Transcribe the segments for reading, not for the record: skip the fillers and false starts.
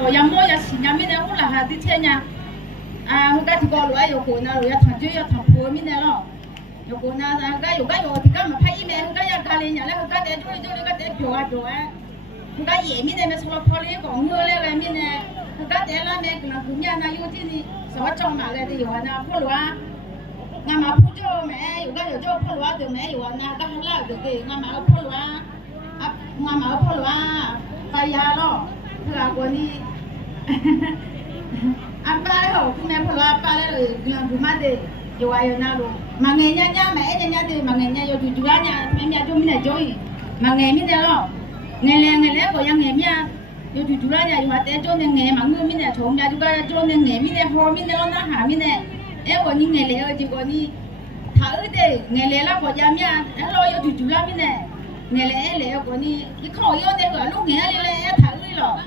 có yam mô ya xí nhà mình này cũng là hạt đi chơi nhà hôm nay thì có loại yêu cô na rồi ya thằng chơi ya thằng phụ mình này lo yêu cô na cái yêu thì cái mà phải mẹ hôm nay ya cái này nhà này hôm nay để cho cái để biểu á hôm nay ye mình này mà số phơi lấy còn mưa lấy cái mình này hôm nay để là mẹ cái nào cũng nhà na yêu thì đi sao trong mà cái thì yêu na phơi luôn ngà mà phơi cho mẹ yêu cái cho phơi luôn được mẹ yêu na cái hàng lá được cái ngà mà phơi luôn ngà mà phơi luôn phải ya lo là của đi anh ba đó cũng em phơi ba đấy rồi làm cái gì yêu ai yêu nào mà nghe nha mẹ nha thì mà nghe nha yêu chú nha em nhà chú mình là chơi mà nghe mình đây lo nghe lẽ của yang nghe nha yêu chú nha yêu hạt cho nên nghe mà người mình là trống nhà chú cái cho nên nghe mình là hoa mình là nó hà mình là em còn như nghe lẽ chỉ còn như thở đi nghe lẽ là của yang nha em lo yêu chú mình này nghe lẽ của như cái khẩu yêu này của lúc nghe lẽ thở đi rồi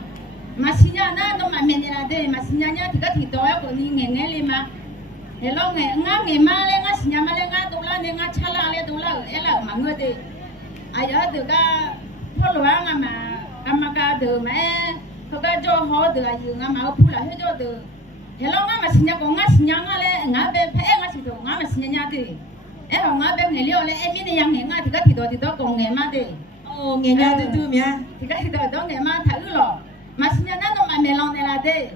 mà xin nhà nó mà mình là đây mà xin nhà thì cái thịt đói của như nghe lên mà để lo nghe mà lên ngã xin nhà mà lên ngã đâu là lên ngã chả là lên đâu là em là mà người thì ai đó từ cái phô lúa mà cái từ mẹ cái cho họ từ ai mà phô là hết cho từ thế lo ngã mà xin nhà còn ngã xin nhà ngã lên ngã bên phải ngã xin đồ ngã mà xin nhà thì em không ngã bên nghề liêu lên em biết yang nghề ngã thì cái thịt đói còn nghề mà thì nghề nhà từ mía thì cái thịt đói nghề mà thử rồi mà xin nhà nó mà mẹ lòng này là đây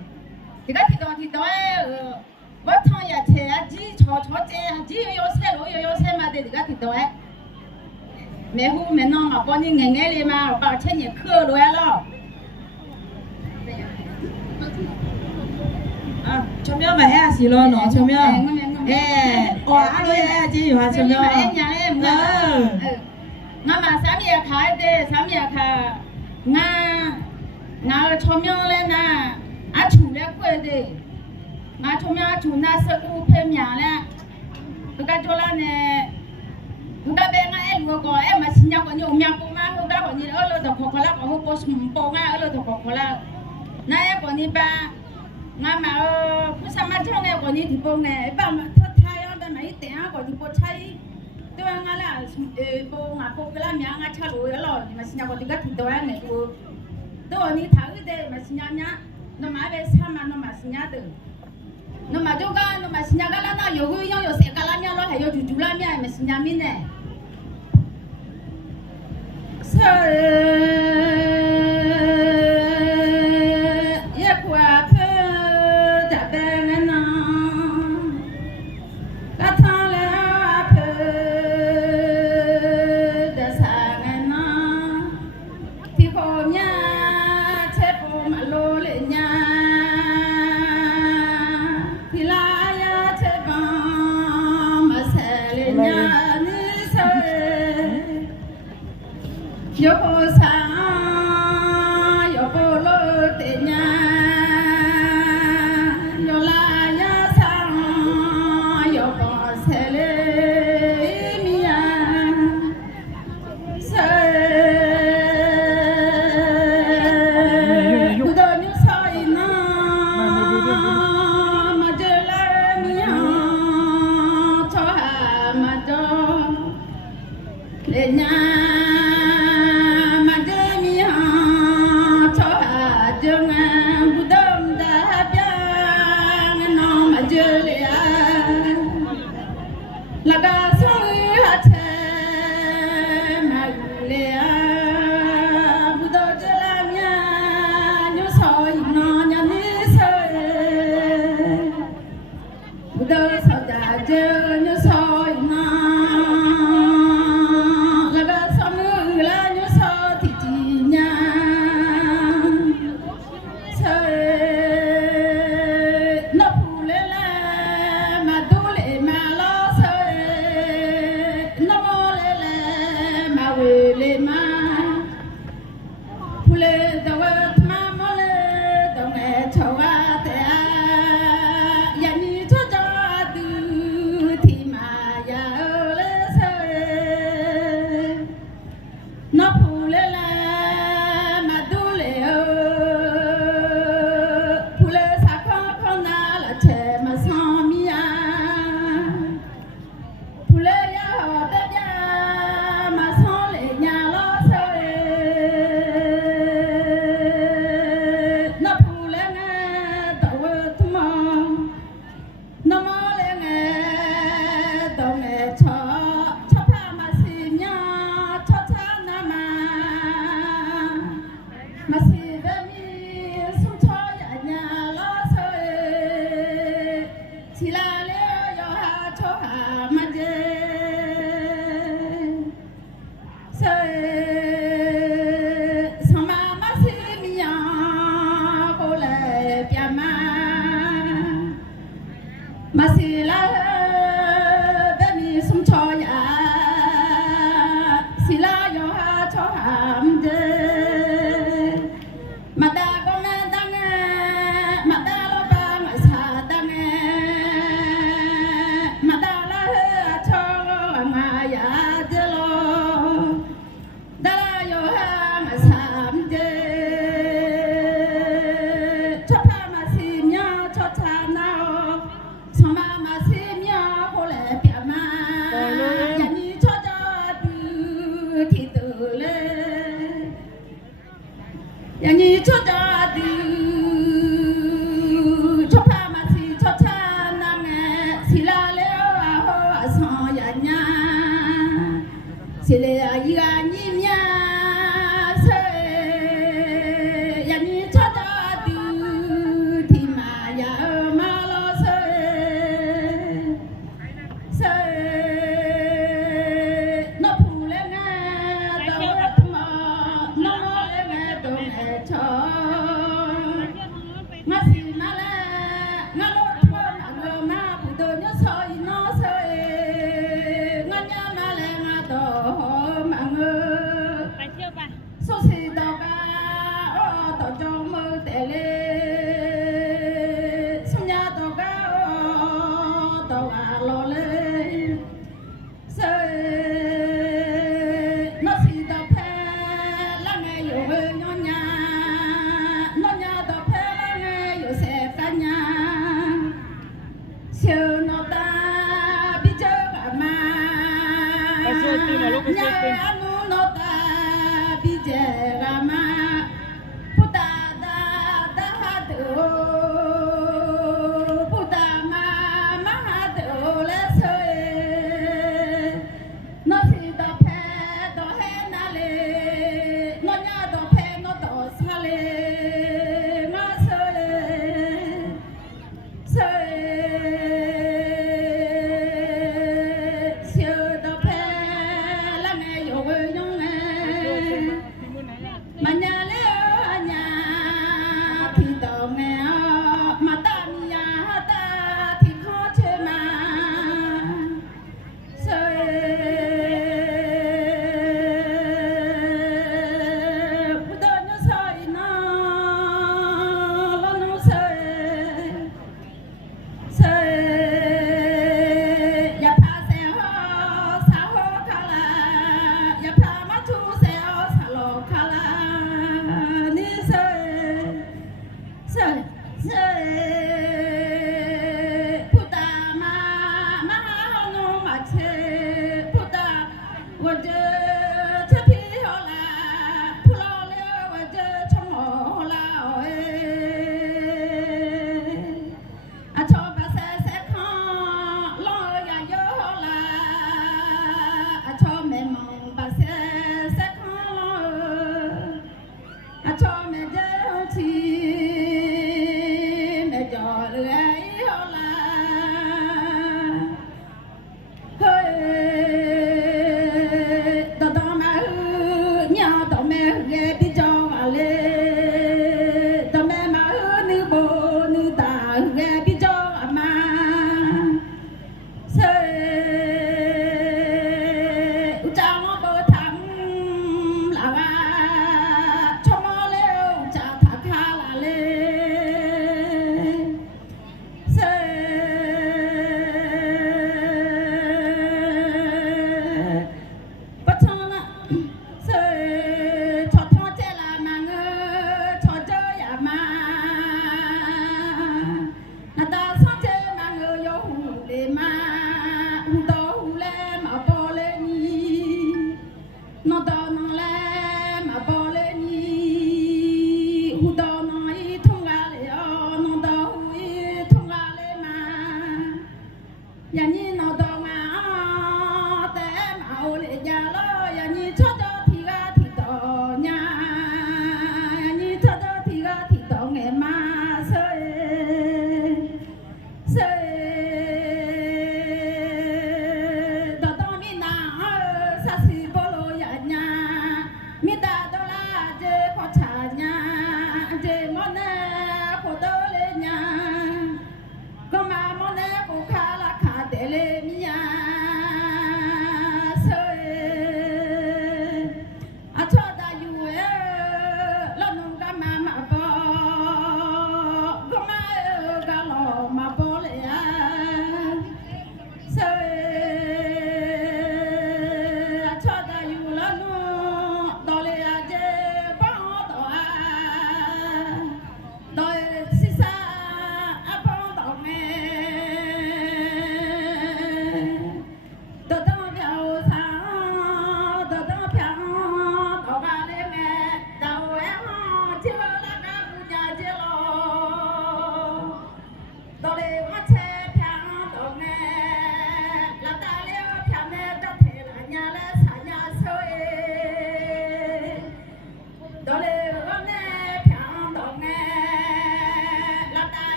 thì cái thịt đói vợ thằng nhà trẻ chỉ cho trẻ chỉ yêu xe mà để cái thịt đói mẹ hu mẹ nó mà con đi nghe đi mà bảo trên nhà khơi rồi lo cho mẹ mà e xí lo nó cho mẹ ăn rồi chỉ hòa cho mẹ em nhà em ngã mà sáng giờ khai đây sáng giờ khai ngã cho mẹ lên nè chủ lên quê đi ngã cho mẹ chủ na sợ u phê nhà lên cái chỗ là nè chúng ta bên ngay em có em mà xin nhau có nhiều nhà cũng mà chúng ta có nhiều ở lơ thọ khó là có hộp bò ngay ở lơ thọ khó là nãy em có nhiều ba ngay mà cứ sao mà trong này có nhiều thịt bò này ba mà thớt thay ở đây mấy tiếng có thịt bò chay tôi ngay là bò ngà bò cái là miếng ngay chả lối rồi mà xin nhau có thịt đói này tôi nhiều thằng đây mà xin nhau nhá nó mà về sao mà nó mà xin nhau được nó mà chúng ta nó mà xin nhau cái là nó yêu sẽ cái là nhau nó hay yêu chú là nhau mà xin nhau mình này sợ ya qua phê đã bên nó cái thằng là phê đã sang nó thì cô nhà chế bộ mà lô lệ nhà thì là ya chế bộ mà sẽ lệ nhà như thế yo sa yo lo te nya yo la ya sa yo ko se le mia se ku do ni sa ina ma de la mia cho ha ma do le nya laga soi hate maglea budo jalamya nyo soi no nya ni soi budo sada je nyo soi na laga samu la nyo so ti ti nya soi no pule la ma dole ma lo soi Masila bemi sum choya sila yo ha cho ham de mata ko na dang mata lo ba ma sa dang mata la cho ma ya de lo da yo ha ma sam de cho pa ma si nya cho cha na Sama masih mia boleh piama, yang ni coba tu titule, yang ni coba tu coba masih coba nang sila leo aho asanya, sila iya ni mia se, yang ni coba tu timaya malo se.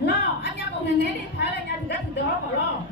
lo anh nhà con nghe đi thái là nhà thì đất thì đó bỏ lo